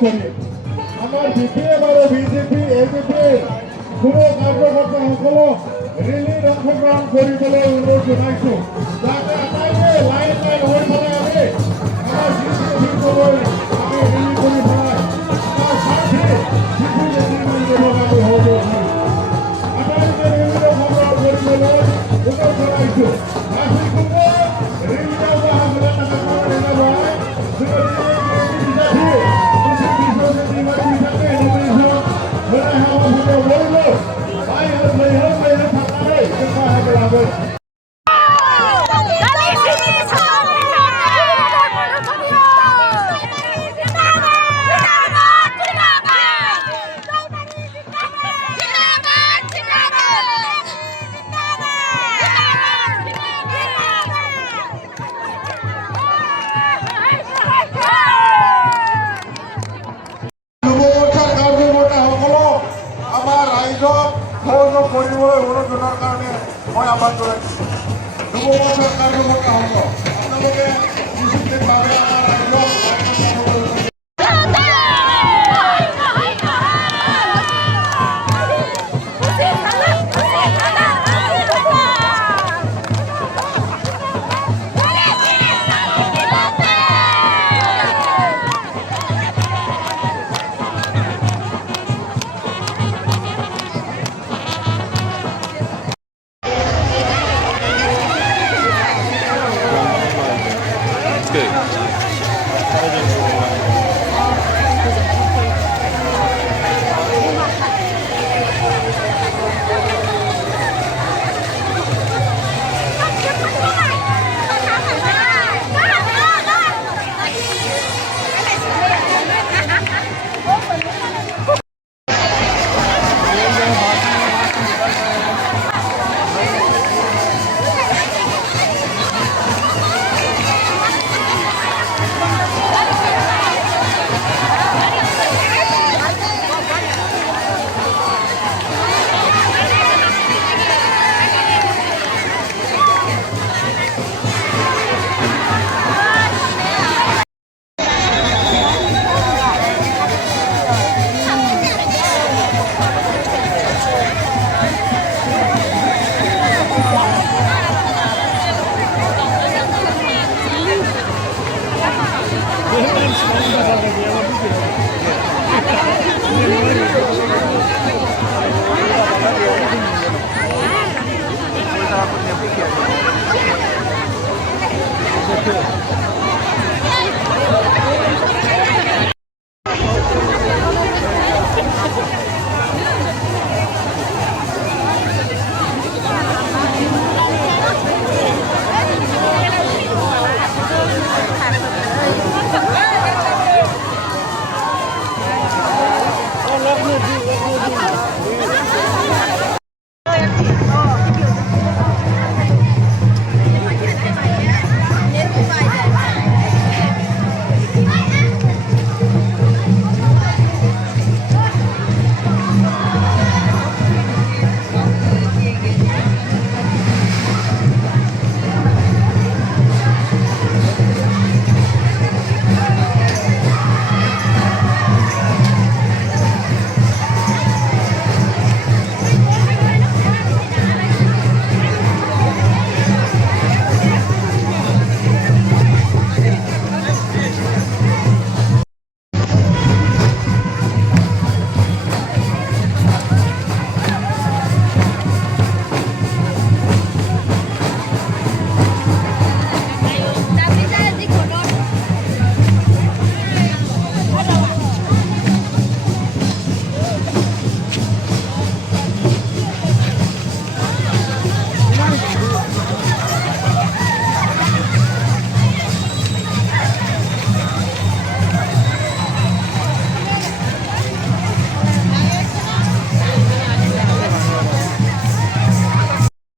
কৰি আমাৰ সিপিএম আৰু বিজেপি এজিপি যুৱ কাৰ্যকৰ্তাসকলক ৰেলীত অংশগ্ৰহণ কৰিবলৈ অনুৰোধ জনাইছোঁ যাতে আটাইকে লাইন লাইন হৈ পেলাই আমি আমাৰ যিসকললৈ আমি ৰেলী কৰি পেলাই আমাৰ প্ৰাৰ্থী যিখিনি দেৱগামী হ'ব আটাইকে ৰেলীত অংশগ্ৰহণ কৰিবলৈ অনুৰোধ জনাইছোঁ সহযোগ কৰিবলৈ অনুৰোধ জনোৱাৰ কাৰণে মই আহ্বান জনাইছোঁ যুৱ মৰ্চাৰ কাৰ্যকৰ্তা হ'ব আপোনালোকে ডিচিপ্লিনভাৱে আমাৰ Good.